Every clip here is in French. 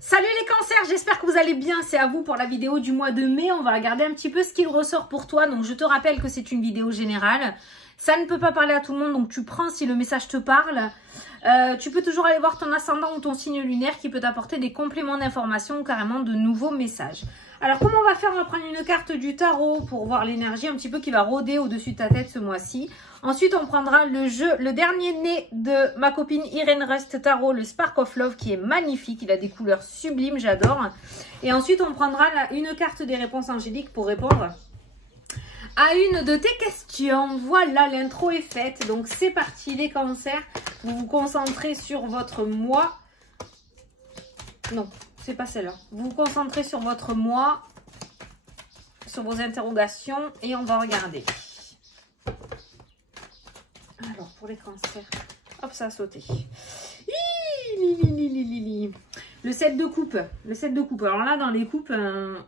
Salut les cancers, j'espère que vous allez bien, c'est à vous pour la vidéo du mois de mai. On va regarder un petit peu ce qu'il ressort pour toi. Donc je te rappelle que c'est une vidéo générale. Ça ne peut pas parler à tout le monde, donc tu prends si le message te parle. Tu peux toujours aller voir ton ascendant ou ton signe lunaire qui peut t'apporter des compléments d'information ou carrément de nouveaux messages. Alors comment on va faire? On va prendre une carte du tarot pour voir l'énergie un petit peu qui va rôder au-dessus de ta tête ce mois-ci. Ensuite on prendra le dernier né de ma copine Irène Rust Tarot, le Spark of Love, qui est magnifique. Il a des couleurs sublimes, j'adore. Et ensuite on prendra une carte des réponses angéliques pour répondre à une de tes questions. Voilà, l'intro est faite. Donc c'est parti les cancers. Vous vous concentrez sur votre mois. Non, c'est pas celle-là. Vous vous concentrez sur votre mois, sur vos interrogations et on va regarder. Alors pour les cancers, hop, ça a sauté. Le 7 de coupe. Le 7 de coupe. Alors là, dans les coupes,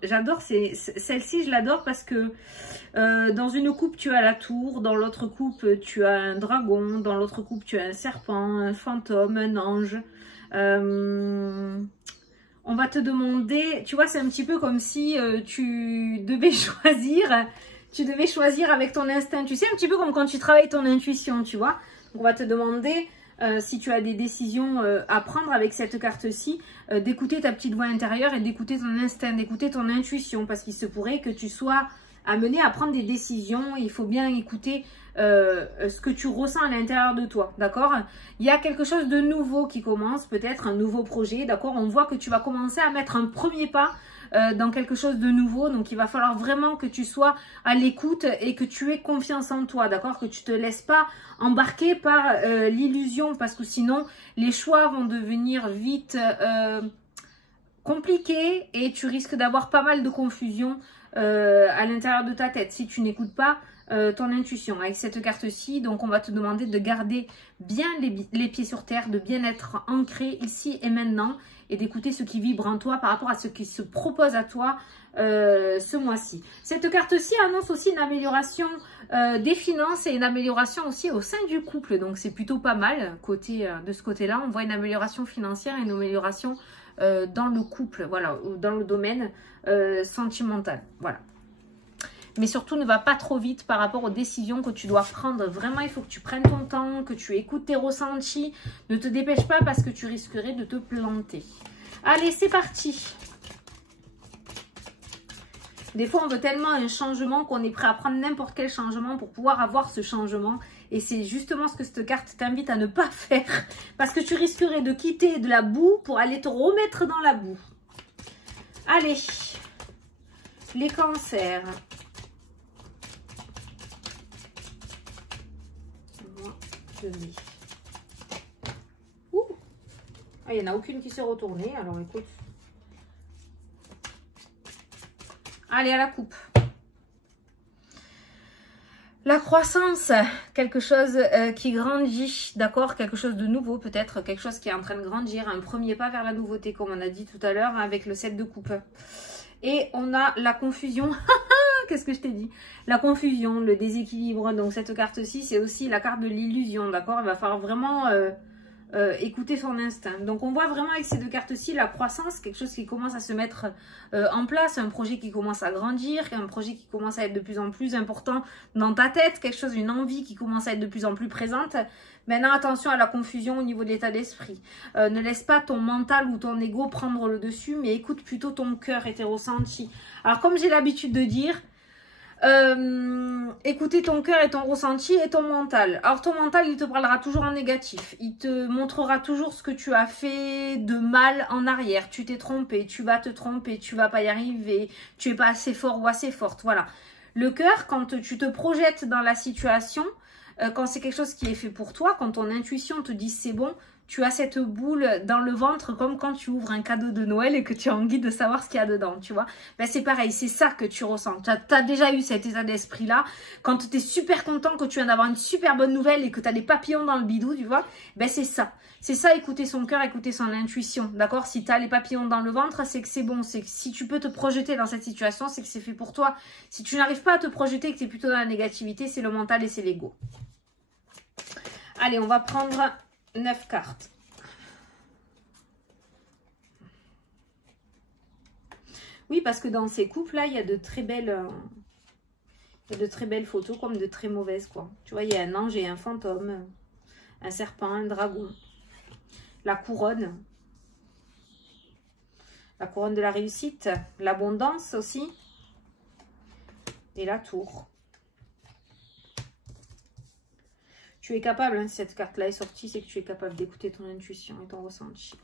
j'adore. Celle-ci, je l'adore parce que dans une coupe, tu as la tour. Dans l'autre coupe, tu as un dragon. Dans l'autre coupe, tu as un serpent, un fantôme, un ange. On va te demander... Tu vois, c'est un petit peu comme si tu devais choisir... Tu devais choisir avec ton instinct. Tu sais, un petit peu comme quand tu travailles ton intuition, tu vois. Donc, on va te demander... si tu as des décisions à prendre avec cette carte-ci, d'écouter ta petite voix intérieure et d'écouter ton instinct, d'écouter ton intuition, parce qu'il se pourrait que tu sois amené à prendre des décisions. Il faut bien écouter ce que tu ressens à l'intérieur de toi, d'accord? Il y a quelque chose de nouveau qui commence, peut-être un nouveau projet, d'accord? On voit que tu vas commencer à mettre un premier pas dans quelque chose de nouveau. Donc il va falloir vraiment que tu sois à l'écoute et que tu aies confiance en toi, d'accord? Que tu te laisses pas embarquer par l'illusion, parce que sinon les choix vont devenir vite compliqués et tu risques d'avoir pas mal de confusion à l'intérieur de ta tête si tu n'écoutes pas ton intuition. Avec cette carte-ci, donc on va te demander de garder bien les pieds sur terre, de bien être ancré ici et maintenant et d'écouter ce qui vibre en toi par rapport à ce qui se propose à toi ce mois-ci. Cette carte-ci annonce aussi une amélioration des finances et une amélioration aussi au sein du couple. Donc c'est plutôt pas mal de ce côté-là. On voit une amélioration financière et une amélioration dans le couple, voilà, ou dans le domaine sentimental. Voilà. Mais surtout, ne va pas trop vite par rapport aux décisions que tu dois prendre. Vraiment, il faut que tu prennes ton temps, que tu écoutes tes ressentis. Ne te dépêche pas parce que tu risquerais de te planter. Allez, c'est parti. Des fois, on veut tellement un changement qu'on est prêt à prendre n'importe quel changement pour pouvoir avoir ce changement. Et c'est justement ce que cette carte t'invite à ne pas faire. Parce que tu risquerais de quitter de la boue pour aller te remettre dans la boue. Allez, les cancers. Ouh. Ah, il n'y en a aucune qui s'est retournée, alors écoute. Allez, à la coupe. La croissance, quelque chose qui grandit, d'accord? Quelque chose de nouveau, peut-être quelque chose qui est en train de grandir, un premier pas vers la nouveauté, comme on a dit tout à l'heure, avec le 7 de coupe. Et on a la confusion. Qu'est-ce que je t'ai dit? La confusion, le déséquilibre. Donc cette carte-ci, c'est aussi la carte de l'illusion, d'accord? Il va falloir vraiment écouter son instinct. Donc on voit vraiment avec ces deux cartes-ci la croissance, quelque chose qui commence à se mettre en place, un projet qui commence à grandir, un projet qui commence à être de plus en plus important dans ta tête, quelque chose, une envie qui commence à être de plus en plus présente. Maintenant, attention à la confusion au niveau de l'état d'esprit. Ne laisse pas ton mental ou ton ego prendre le dessus, mais écoute plutôt ton cœur et tes ressentis. Alors comme j'ai l'habitude de dire, écoutez ton cœur et ton ressenti et ton mental. Alors ton mental, il te parlera toujours en négatif. Il te montrera toujours ce que tu as fait de mal en arrière. Tu t'es trompé, tu vas te tromper, tu vas pas y arriver, tu es pas assez fort ou assez forte. Voilà. Le cœur, quand tu te projettes dans la situation, quand c'est quelque chose qui est fait pour toi, quand ton intuition te dit c'est bon, tu as cette boule dans le ventre comme quand tu ouvres un cadeau de Noël et que tu as envie de savoir ce qu'il y a dedans, tu vois. Ben c'est pareil, c'est ça que tu ressens. Tu as déjà eu cet état d'esprit-là. Quand tu es super content, que tu viens d'avoir une super bonne nouvelle et que tu as des papillons dans le bidou, tu vois. Ben c'est ça. C'est ça, écouter son cœur, écouter son intuition, d'accord? Si tu as les papillons dans le ventre, c'est que c'est bon. C'est que si tu peux te projeter dans cette situation, c'est que c'est fait pour toi. Si tu n'arrives pas à te projeter et que tu es plutôt dans la négativité, c'est le mental et c'est l'ego. Allez, on va prendre 9 cartes. Oui, parce que dans ces couples-là, il y a de très belles... il y a de très belles photos comme de très mauvaises, quoi. Tu vois, il y a un ange et un fantôme, un serpent, un dragon. La couronne. La couronne de la réussite. L'abondance aussi. Et la tour. Tu es capable, hein, si cette carte-là est sortie, c'est que tu es capable d'écouter ton intuition et ton ressenti.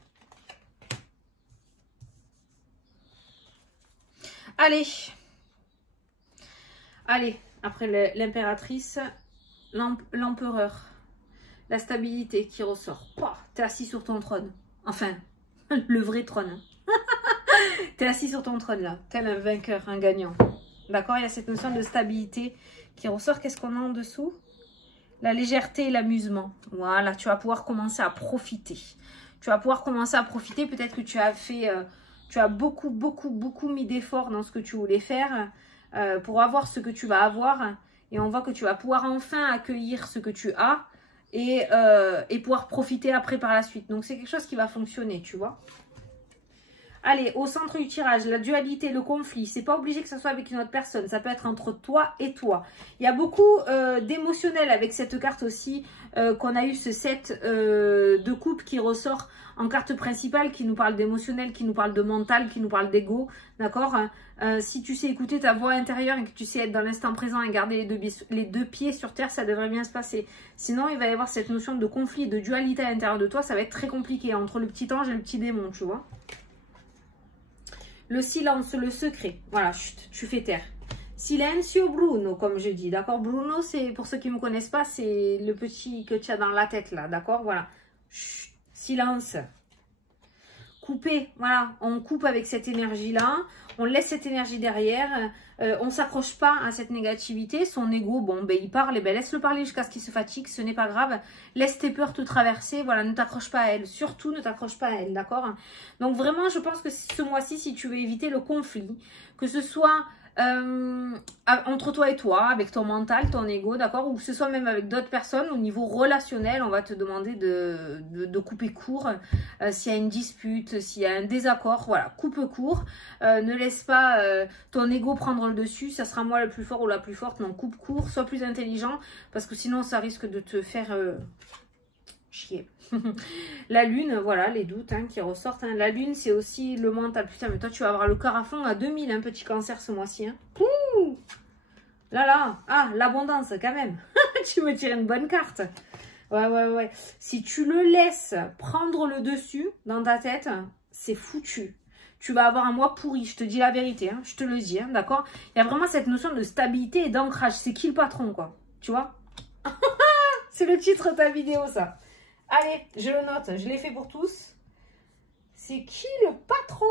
Allez. Allez, après l'impératrice, l'empereur. La stabilité qui ressort. Tu es assis sur ton trône. Enfin, le vrai trône. Tu es assis sur ton trône là. Tel un vainqueur, un gagnant. D'accord? Il y a cette notion de stabilité qui ressort. Qu'est-ce qu'on a en dessous? La légèreté et l'amusement. Voilà, tu vas pouvoir commencer à profiter. Tu vas pouvoir commencer à profiter. Peut-être que tu as fait... tu as beaucoup mis d'efforts dans ce que tu voulais faire pour avoir ce que tu vas avoir. Et on voit que tu vas pouvoir enfin accueillir ce que tu as et pouvoir profiter après par la suite. Donc, c'est quelque chose qui va fonctionner, tu vois. Allez, au centre du tirage, la dualité, le conflit. C'est pas obligé que ce soit avec une autre personne. Ça peut être entre toi et toi. Il y a beaucoup d'émotionnel avec cette carte aussi. Qu'on a eu ce set de coupe qui ressort en carte principale, qui nous parle d'émotionnel, qui nous parle de mental, qui nous parle d'ego. D'accord? Si tu sais écouter ta voix intérieure et que tu sais être dans l'instant présent et garder les deux pieds sur terre, ça devrait bien se passer. Sinon, il va y avoir cette notion de conflit, de dualité à l'intérieur de toi. Ça va être très compliqué entre le petit ange et le petit démon, tu vois. Le silence, le secret. Voilà, chut, tu fais taire. Silencio Bruno, comme je dis. D'accord? Bruno, c'est, pour ceux qui ne me connaissent pas, c'est le petit que tu as dans la tête, là. D'accord? Voilà. Chut, silence. Couper. Voilà. On coupe avec cette énergie-là. On laisse cette énergie derrière. On ne s'accroche pas à cette négativité. Son ego, bon, ben, il parle. Et ben, laisse-le parler jusqu'à ce qu'il se fatigue. Ce n'est pas grave. Laisse tes peurs te traverser. Voilà, ne t'accroche pas à elle. Surtout, ne t'accroche pas à elle. D'accord? Donc, vraiment, je pense que ce mois-ci, si tu veux éviter le conflit, que ce soit entre toi et toi, avec ton mental, ton ego, d'accord, ou que ce soit même avec d'autres personnes, au niveau relationnel, on va te demander de couper court. S'il y a une dispute, s'il y a un désaccord, voilà, coupe court. Ne laisse pas ton ego prendre le dessus, ça sera moi le plus fort ou la plus forte. Non, coupe court, sois plus intelligent, parce que sinon ça risque de te faire chier. La lune, voilà, les doutes hein, qui ressortent. Hein. La lune, c'est aussi le mental. Putain, mais toi, tu vas avoir le cœur à fond à 2000, un petit cancer ce mois-ci. Hein. Ouh là. Ah, l'abondance, quand même. Tu me tires une bonne carte. Ouais. Si tu le laisses prendre le dessus dans ta tête, c'est foutu. Tu vas avoir un mois pourri, je te dis la vérité. Hein. Je te le dis, hein, d'accord? Il y a vraiment cette notion de stabilité et d'ancrage. C'est qui le patron, quoi? Tu vois? C'est le titre de ta vidéo, ça. Allez, je le note, je l'ai fait pour tous. C'est qui le patron?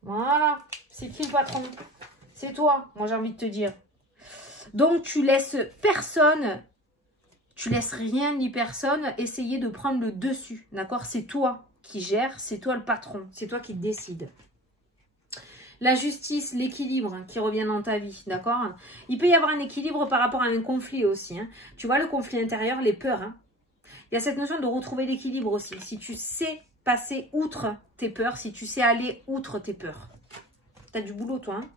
Voilà, c'est qui le patron? C'est toi, moi j'ai envie de te dire. Donc tu laisses personne, tu laisses rien ni personne essayer de prendre le dessus, d'accord? C'est toi qui gères, c'est toi le patron, c'est toi qui décides. La justice, l'équilibre qui revient dans ta vie, d'accord? Il peut y avoir un équilibre par rapport à un conflit aussi. Hein. Tu vois, le conflit intérieur, les peurs. Hein. Il y a cette notion de retrouver l'équilibre aussi. Si tu sais passer outre tes peurs, si tu sais aller outre tes peurs. Tu as du boulot, toi. Hein.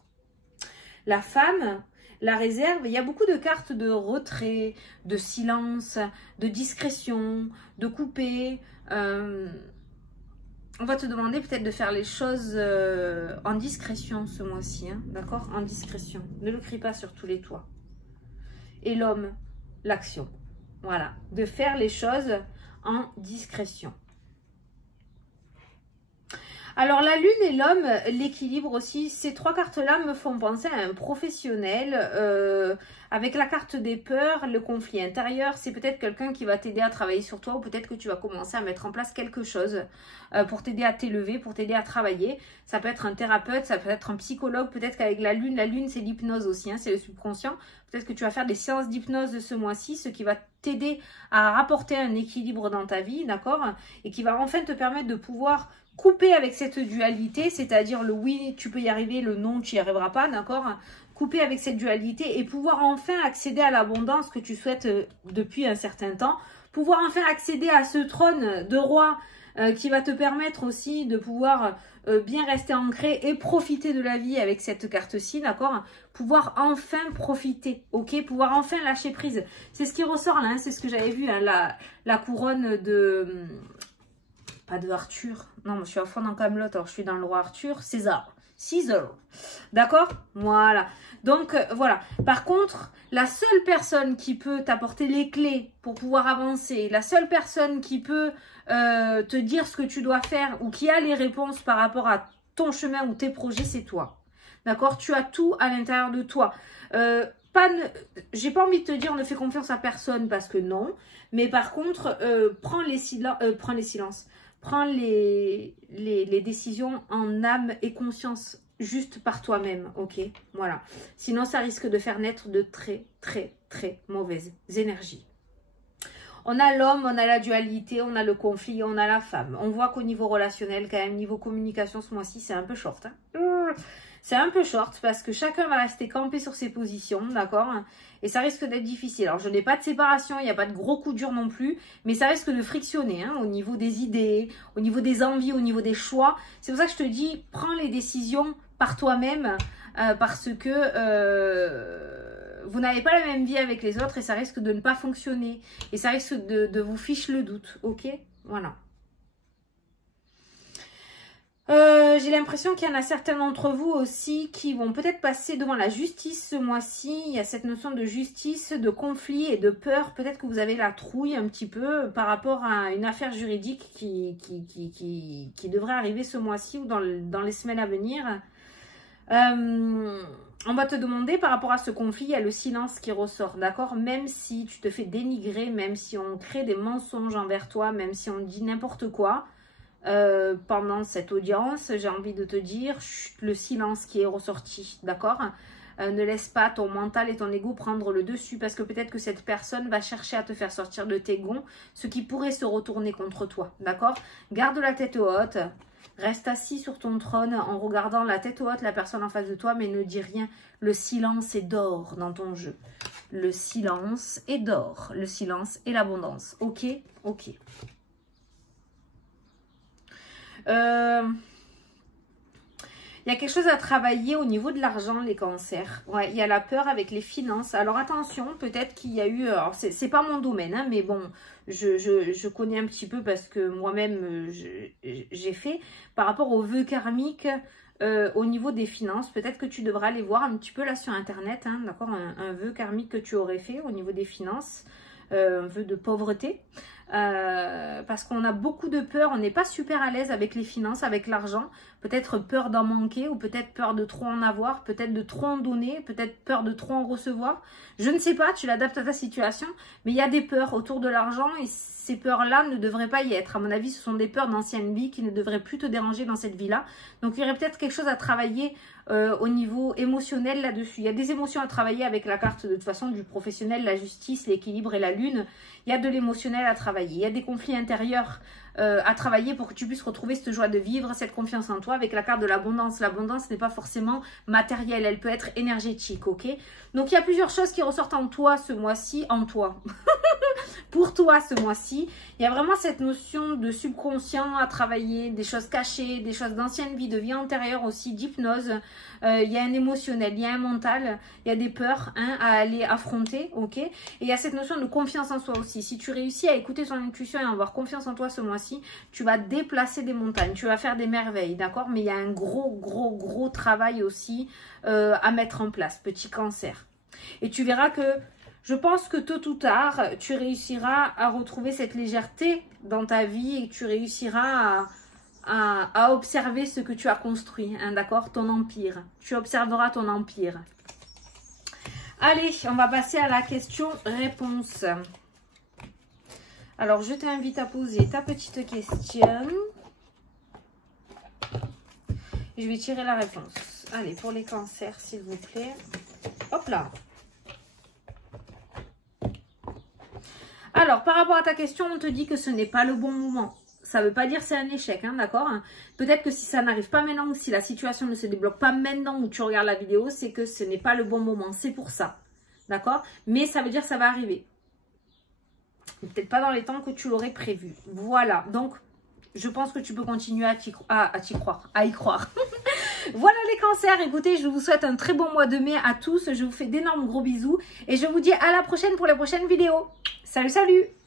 La femme, la réserve, il y a beaucoup de cartes de retrait, de silence, de discrétion, de couper... On va te demander peut-être de faire les choses en discrétion ce mois-ci, hein, d'accord? En discrétion. Ne le crie pas sur tous les toits. Et l'homme, l'action. Voilà. De faire les choses en discrétion. Alors, la lune et l'homme, l'équilibre aussi, ces trois cartes-là me font penser à un professionnel. Avec la carte des peurs, le conflit intérieur, c'est peut-être quelqu'un qui va t'aider à travailler sur toi ou peut-être que tu vas commencer à mettre en place quelque chose pour t'aider à t'élever, pour t'aider à travailler. Ça peut être un thérapeute, ça peut être un psychologue, peut-être qu'avec la lune c'est l'hypnose aussi, hein, c'est le subconscient. Peut-être que tu vas faire des séances d'hypnose de ce mois-ci, ce qui va t'aider à rapporter un équilibre dans ta vie, d'accord? Et qui va enfin te permettre de pouvoir couper avec cette dualité, c'est-à-dire le oui, tu peux y arriver, le non, tu n'y arriveras pas, d'accord? Couper avec cette dualité et pouvoir enfin accéder à l'abondance que tu souhaites depuis un certain temps. Pouvoir enfin accéder à ce trône de roi qui va te permettre aussi de pouvoir bien rester ancré et profiter de la vie avec cette carte-ci, d'accord? Pouvoir enfin profiter, ok? Pouvoir enfin lâcher prise. C'est ce qui ressort là, hein, c'est ce que j'avais vu, hein, la couronne de... Pas de Arthur, non, je suis à fond dans Camelot, alors je suis dans le roi Arthur, César. D'accord? Voilà. Donc, voilà. Par contre, la seule personne qui peut t'apporter les clés pour pouvoir avancer, la seule personne qui peut te dire ce que tu dois faire ou qui a les réponses par rapport à ton chemin ou tes projets, c'est toi. D'accord? Tu as tout à l'intérieur de toi. J'ai pas envie de te dire ne fais confiance à personne parce que non. Mais par contre, prends les silences. Prends les décisions en âme et conscience, juste par toi-même, ok? Voilà. Sinon, ça risque de faire naître de très, très, très mauvaises énergies. On a l'homme, on a la dualité, on a le conflit, on a la femme. On voit qu'au niveau relationnel, quand même, niveau communication, ce mois-ci, c'est un peu short. Hein. C'est un peu short parce que chacun va rester campé sur ses positions, d'accord? Et ça risque d'être difficile. Alors, je n'ai pas de séparation, il n'y a pas de gros coups durs non plus, mais ça risque de frictionner au niveau des idées, au niveau des envies, au niveau des choix. C'est pour ça que je te dis, prends les décisions par toi-même parce que vous n'avez pas la même vie avec les autres et ça risque de ne pas fonctionner. Et ça risque de vous ficher le doute, ok? Voilà. J'ai l'impression qu'il y en a certains d'entre vous aussi qui vont peut-être passer devant la justice ce mois-ci. Il y a cette notion de justice, de conflit et de peur. Peut-être que vous avez la trouille un petit peu par rapport à une affaire juridique qui devrait arriver ce mois-ci ou dans les semaines à venir. On va te demander par rapport à ce conflit, il y a le silence qui ressort, d'accord? Même si tu te fais dénigrer, même si on crée des mensonges envers toi, même si on dit n'importe quoi, pendant cette audience, j'ai envie de te dire, chut, le silence qui est ressorti, d'accord? Ne laisse pas ton mental et ton ego prendre le dessus parce que peut-être que cette personne va chercher à te faire sortir de tes gonds, ce qui pourrait se retourner contre toi, d'accord? Garde la tête haute, reste assis sur ton trône en regardant la tête haute la personne en face de toi, mais ne dis rien. Le silence est d'or dans ton jeu. Le silence est d'or. Le silence est l'abondance. Ok? Ok. Il y a quelque chose à travailler au niveau de l'argent, les cancers. Ouais, il y a la peur avec les finances. Alors attention, peut-être qu'il y a eu... Alors c'est pas mon domaine, hein, mais bon, je connais un petit peu parce que moi-même, j'ai fait. Par rapport aux vœux karmiques, au niveau des finances, peut-être que tu devras aller voir un petit peu là sur Internet, hein, d'accord, un vœu karmique que tu aurais fait au niveau des finances, un vœu de pauvreté. Parce qu'on a beaucoup de peur, on n'est pas super à l'aise avec les finances, avec l'argent, peut-être peur d'en manquer ou peut-être peur de trop en avoir, peut-être de trop en donner, peut-être peur de trop en recevoir, je ne sais pas, tu l'adaptes à ta situation, mais il y a des peurs autour de l'argent et ces peurs-là ne devraient pas y être. À mon avis, ce sont des peurs d'ancienne vie qui ne devraient plus te déranger dans cette vie-là. Donc, il y aurait peut-être quelque chose à travailler au niveau émotionnel là-dessus. Il y a des émotions à travailler avec la carte de toute façon du professionnel, la justice, l'équilibre et la lune. Il y a de l'émotionnel à travailler. Il y a des conflits intérieurs à travailler pour que tu puisses retrouver cette joie de vivre, cette confiance en toi avec la carte de l'abondance. L'abondance n'est pas forcément matérielle, elle peut être énergétique, ok? Donc, il y a plusieurs choses qui ressortent en toi ce mois-ci, en toi. Pour toi ce mois-ci, il y a vraiment cette notion de subconscient à travailler, des choses cachées, des choses d'ancienne vie, de vie antérieure aussi, d'hypnose. Il y a un émotionnel, il y a un mental, il y a des peurs à aller affronter, ok? Et il y a cette notion de confiance en soi aussi. Si tu réussis à écouter ton intuition et à avoir confiance en toi ce mois-ci, tu vas déplacer des montagnes, tu vas faire des merveilles, d'accord? Mais il y a un gros travail aussi à mettre en place, petit cancer. Et tu verras que je pense que tôt ou tard, tu réussiras à retrouver cette légèreté dans ta vie et tu réussiras à observer ce que tu as construit, hein, d'accord? Ton empire. Tu observeras ton empire. Allez, on va passer à la question-réponse. Alors, je t'invite à poser ta petite question. Je vais tirer la réponse. Allez, pour les cancers, s'il vous plaît. Hop là. Alors, par rapport à ta question, on te dit que ce n'est pas le bon moment. Ça ne veut pas dire que c'est un échec, hein, d'accord? Peut-être que si ça n'arrive pas maintenant, ou si la situation ne se débloque pas maintenant où tu regardes la vidéo, c'est que ce n'est pas le bon moment. C'est pour ça, d'accord? Mais ça veut dire que ça va arriver. Peut-être pas dans les temps que tu l'aurais prévu. Voilà, donc je pense que tu peux continuer à y croire. Voilà les cancers, écoutez, je vous souhaite un très bon mois de mai à tous. Je vous fais d'énormes gros bisous et je vous dis à la prochaine pour la prochaine vidéo. Salut, salut!